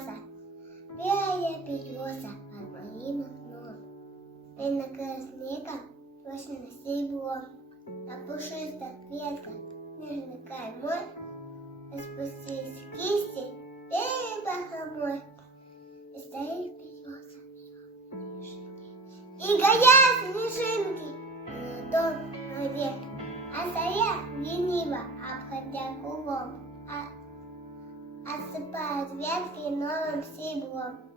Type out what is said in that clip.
береза, белая береза под моим окном. И накрылась снегом точно стеблом, а пушистая ветка, нежный край мой, и спустились кисти белый бахромой. И стоит береза, и горят снежинки, и дом век, а заря лениво, обходя кругом, осыпает ветки новым стеблом.